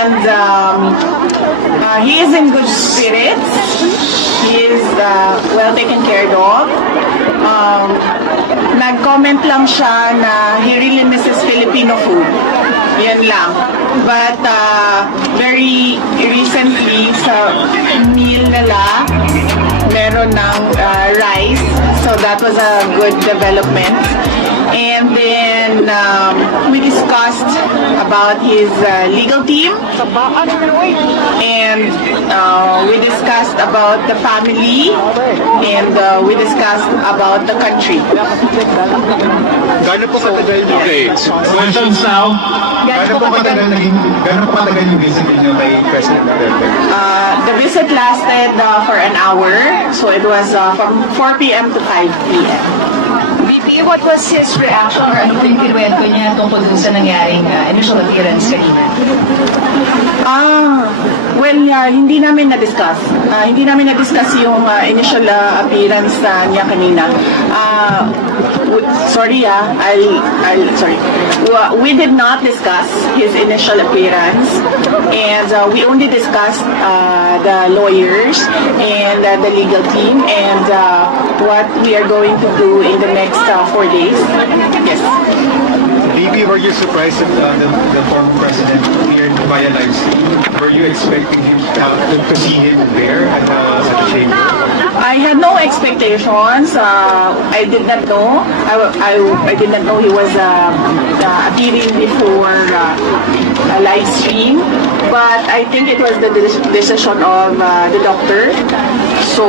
And he is in good spirits. He is well taken care of. Nag-comment lang siya na he really misses Filipino food. Yan lang. But very recently sa meal nila, meron ng rice. So that was a good development. And then we discussed about his legal team. And we discussed about the family. And we discussed about the country. Gano'n po katagal niyo? Okay, questions now. Gano'n po katagal yung visit niyo kay President Duterte? The visit lasted for an hour. So it was from 4 p.m. to 5 p.m. VP, what was his reaction or ano po yung kinuwento niya tungkol dun sa nangyaring initial appearance kanina? Hindi namin na-discuss. Hindi namin na-discuss yung initial appearance niya kanina. Sorry. We did not discuss his initial appearance, and we only discussed the lawyers and the legal team and what we are going to do in the next 4 days. Yes. VP, were you surprised that the former president appeared via live stream? Were you expecting him to see him there at the chamber? I had no expectations. I did not know. I did not know he was appearing before a live stream. But I think it was the decision of the doctor. So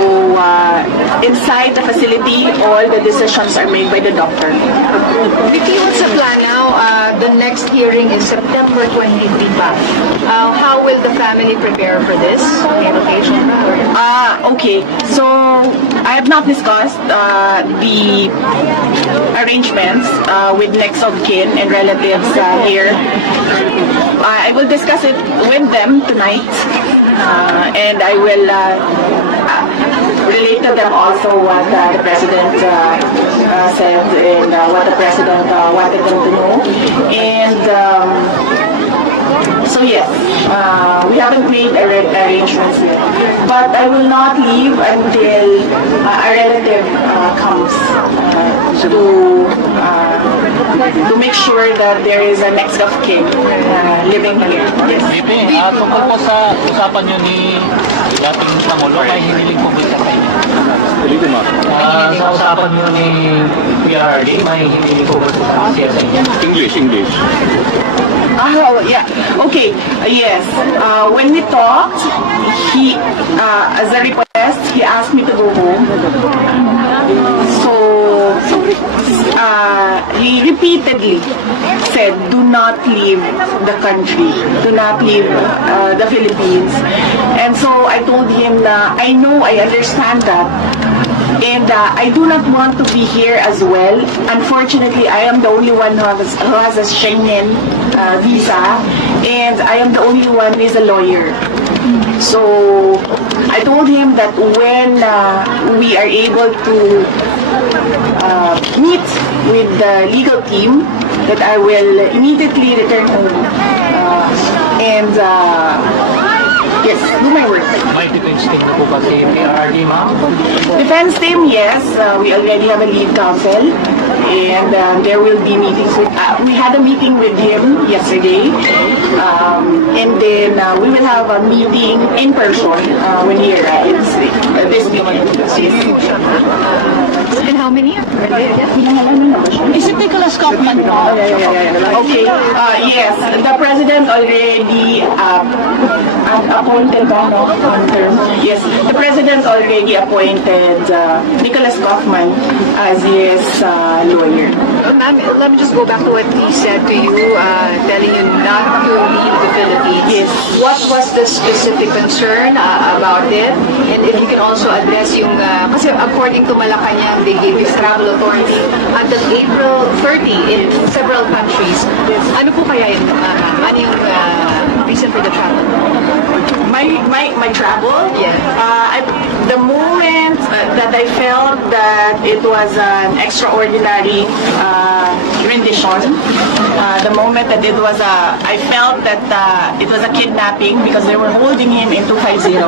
inside the facility, all the decisions are made by the doctor. VP, what's the plan now? The next hearing is September 23 pa. How will the family prepare for this? May location ba? Okay. So I have not discussed the arrangements with next of kin and relatives here. I will discuss it with them tonight, and I will relate to them also what the president said and what the president wanted them to know. And so yes, we haven't made arrangements yet. But I will not leave until a relative comes to make sure that there is a next of kin living here. Yes. VP, tungkol po sa usapan nyo ni dating Pangulo, may hiniling po ba sa inyo? Sa usapan nyo ni PRRD, may hiniling po ba sa inyo? English. Yeah. Okay. Yes. When we talked, he, as a request, he asked me to go home. So, he repeatedly said, "Do not leave the country. Do not leave the Philippines." And so I told him that I know, I understand that. And I do not want to be here as well. Unfortunately, I am the only one who has a Schengen visa, and I am the only one who is a lawyer. So I told him that when we are able to meet with the legal team, that I will immediately return home and yes, do my work. May defense team na po ba si PRRD, ma'am? Defense team, yes. We already have a lead counsel, and there will be meetings with. We had a meeting with him yesterday, and then we will have a meeting in person when he arrives this weekend. And how many? Is it Nicholas Kaufman? Okay. Yes, the president already appointed. Yes, the president already appointed Nicholas Kaufman as his lawyer. Ma'am, let me just go back to what he said to you, telling you not to leave the Philippines. Yes. What was the specific concern about it? And if you can also address yung, kasi according to Malacanang, they gave his travel authority until April 30 in several countries. Ano po kaya yun, ma'am? Ano yung reason for the travel? My travel? Yeah. The moment that I felt that it was an extraordinary rendition. The moment that it was I felt that it was a kidnapping because they were holding him in 250,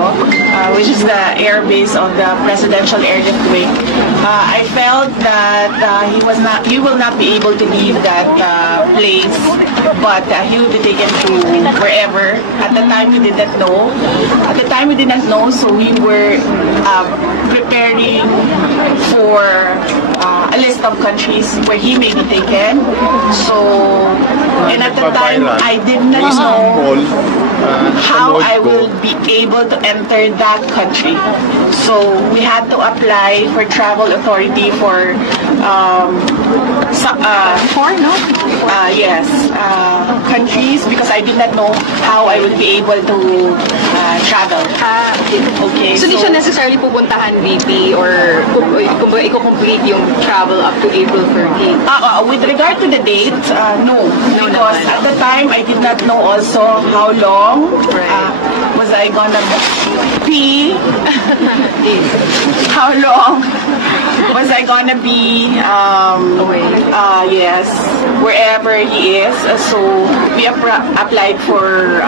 which is the air base of the Presidential Airlift Wing. I felt that he will not be able to leave that place, but he will be taken to wherever. At the time, we did not know. At the time, we did not know, so we were preparing for a list of countries where he may be taken. So, and at the time, I did not know how I will be able to enter that country. So we had to apply for travel authority for countries because I did not know how I would be able to travel. Okay, So, di siya necessarily pupuntahan VP or kumbaga i-complete yung travel up to April 30? With regard to the date, no. No Because naman. at the time, I did not know also how long was I gonna be, how long was I gonna be, yes, wherever he is. So we applied for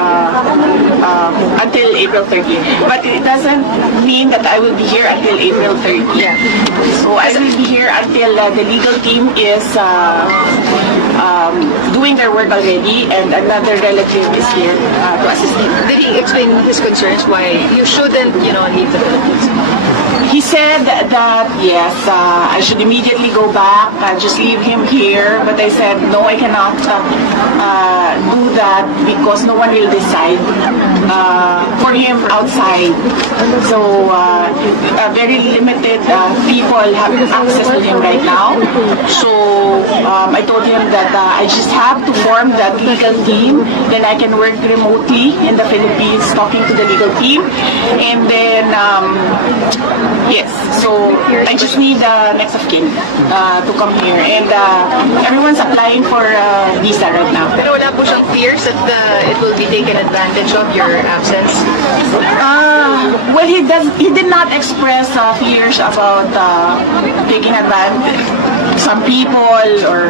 until April 30. But it doesn't mean that I will be here until April 30. Yeah. So I will be here until the legal team is doing their work already and another relative is here to assist me. Did he explain his concerns why you shouldn't, leave the Philippines? He said that yes, I should immediately go back, just leave him here. But I said no, I cannot do that because no one will decide for him outside. So very limited people have access to him right now. So I told him that I just have to form that legal team. Then I can work remotely in the Philippines, talking to the legal team, and then. Yes, so I just need next of kin to come here. And everyone's applying for visa right now. Pero wala po siyang fears that it will be taken advantage of your absence? Well, he did not express fears about taking advantage. Some people or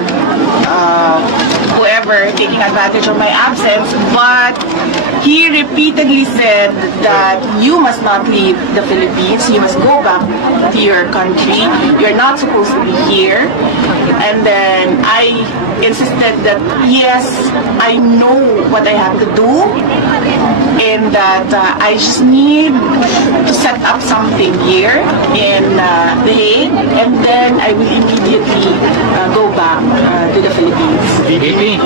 whoever taking advantage of my absence, but he repeatedly said that you must not leave the Philippines. You must go back to your country. You're not supposed to be here. And then I insisted that yes, I know what I have to do and that I just need to set up something here in The Hague, and then I will immediately go back to the Philippines. VP,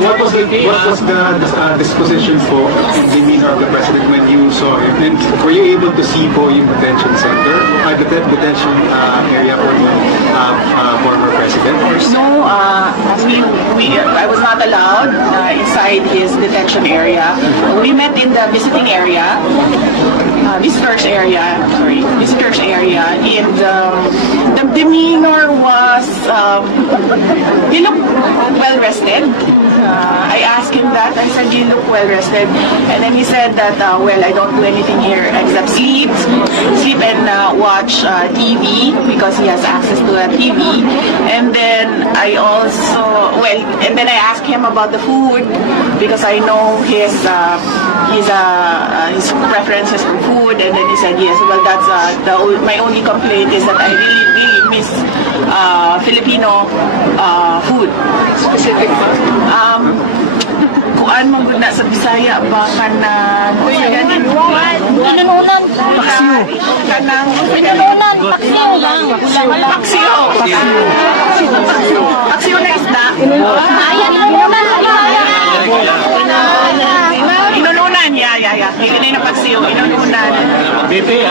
What was the disposition for the demeanor of the president when you saw him? And were you able to see po yung detention center, the detention area for the former president? No, I was not allowed inside his detention area. We met in the visiting area, visitors area, and the demeanor was, he looked well rested. I asked him that. I said, you look well rested. And then he said that, well, I don't do anything here except sleep and watch TV because he has access to a TV. And then I also, and then I asked him about the food because I know his preferences for food. And then he said, yes, well, that's my only complaint is that I really miss Filipino food. Specific ba? Kuan mo gud na sa Bisaya ba kanang Pinununan. kanang Pinununan. Paksiw lang. paksiyo. Paksiyo na isda. Ayan, pinununan. Inununan, yeah. Hindi na paksiyo, inununan. VP,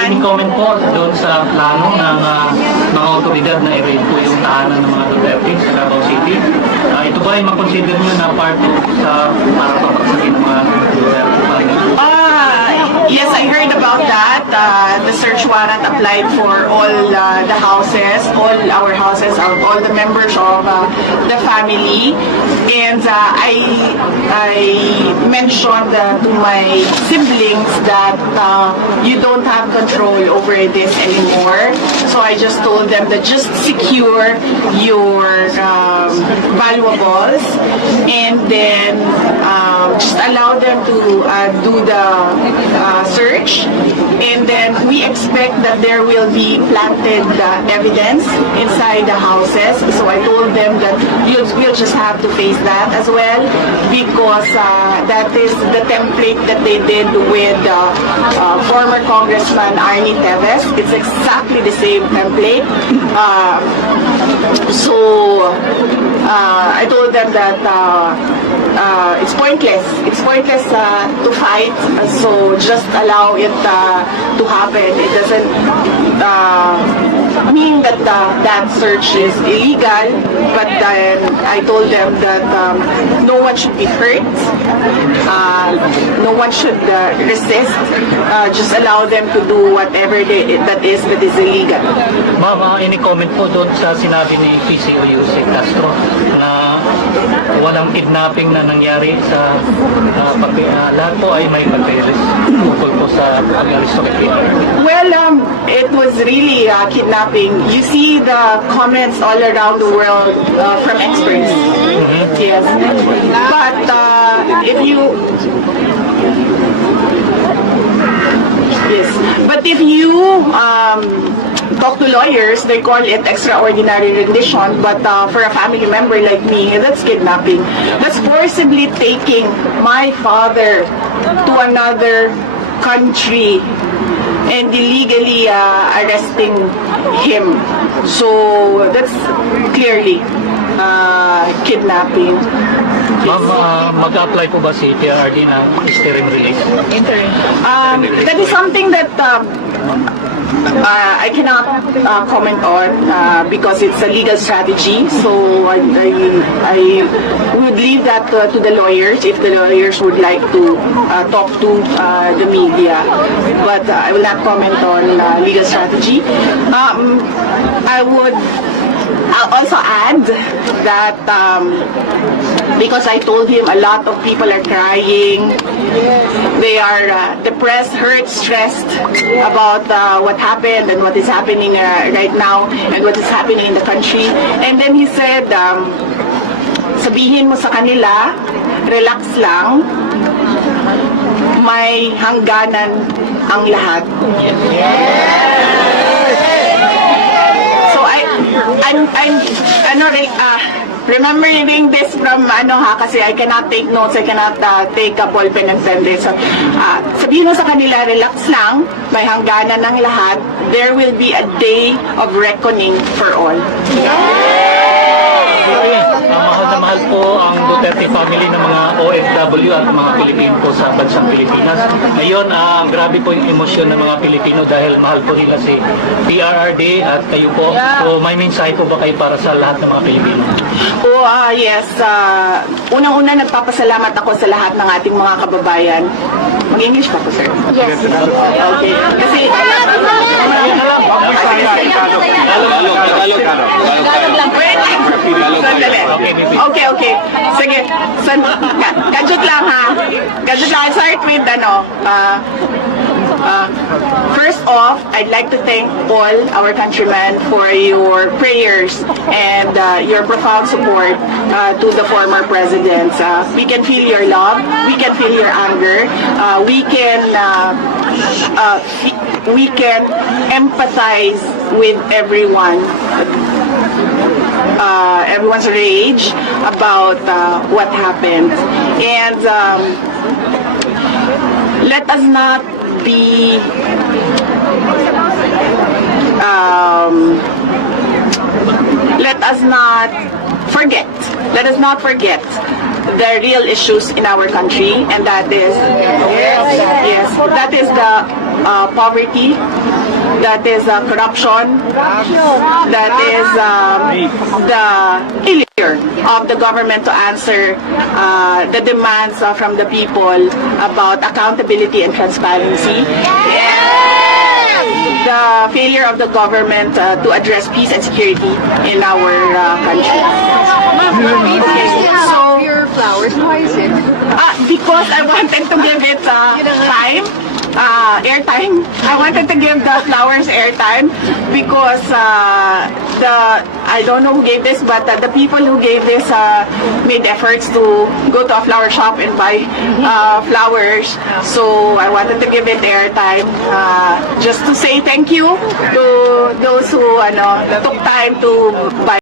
any comment po doon sa plano ng mga otoridad na i-raid po yung tahanan ng mga Duterte sa Davao City? Ito ba ay makonsider nyo na part of sa para papagsagin ng mga Duterte? Yes, I heard about that. The search warrant applied for all the houses, all our houses, all the members of the family. And I mentioned to my siblings that you don't have control over this anymore. So I just told them that just secure your valuables and then just allow them to do the search, and then we expect that there will be planted evidence inside the houses. So I told them that we'll just have to face that as well, because that is the template that they did with former Congressman Arnie Teves. It's exactly the same template. So I told them that it's pointless. It's pointless to fight. So just allow it to happen. It doesn't mean that that search is illegal. But then I told them that no one should be hurt. No one should resist. Just allow them to do whatever that is illegal. Ma'am, any comment po doon sa sinabi ni PCO Yusek Castro na walang kidnapping na nangyari sa lahat po ay may papeles tungkol po sa pag-aristo kay PRRD? Well, it was really kidnapping. You see the comments all around the world from experts. Yes. But if you... Yes. But if you talk to lawyers, they call it extraordinary rendition. But for a family member like me, that's kidnapping. That's forcibly taking my father to another country and illegally arresting him. So that's clearly kidnapping. Ma'am, mag-apply po ba si PRRD na interim release? That is something that I cannot comment on because it's a legal strategy. So I would leave that to the lawyers if the lawyers would like to talk to the media. But I will not comment on legal strategy. I would also add that because I told him a lot of people are crying, they are depressed, hurt, stressed about what happened and what is happening right now and what is happening in the country. And then he said, sabihin mo sa kanila, relax lang, may hangganan ang lahat. So I'm remembering this from kasi I cannot take notes, I cannot take a ball pen and pen this. So, sabihin mo sa kanila, relax lang, may hangganan ng lahat, there will be a day of reckoning for all. Mahal na mahal po ang Duterte family ng mga OFW at mga Pilipino po sa bansang Pilipinas. Ngayon, grabe po yung emosyon ng mga Pilipino dahil mahal po nila si PRRD at kayo po. So may mensahe po ba kayo para sa lahat ng mga Pilipino? Yes. Unang-una, nagpapasalamat ako sa lahat ng ating mga kababayan. Mag-English pa po, sir? Yes. Okay. Kasi... Okay. Sige. Gadget lang ha. Gadget lang. Start with first off, I'd like to thank all our countrymen for your prayers and your profound support to the former president. We can feel your love. We can feel your anger. We can empathize with everyone. Everyone's rage about what happened. And let us not be let us not forget the real issues in our country, and that is that is the poverty, that is corruption, that is the failure failure of the government to answer the demands from the people about accountability and transparency. The failure of the government to address peace and security in our country. So, your flowers, why is it? Because I wanted to give it time, airtime. I wanted to give the flowers airtime because I don't know who gave this, but the people who gave this made efforts to go to a flower shop and buy flowers. So I wanted to give it airtime just to say thank you to those who took time to buy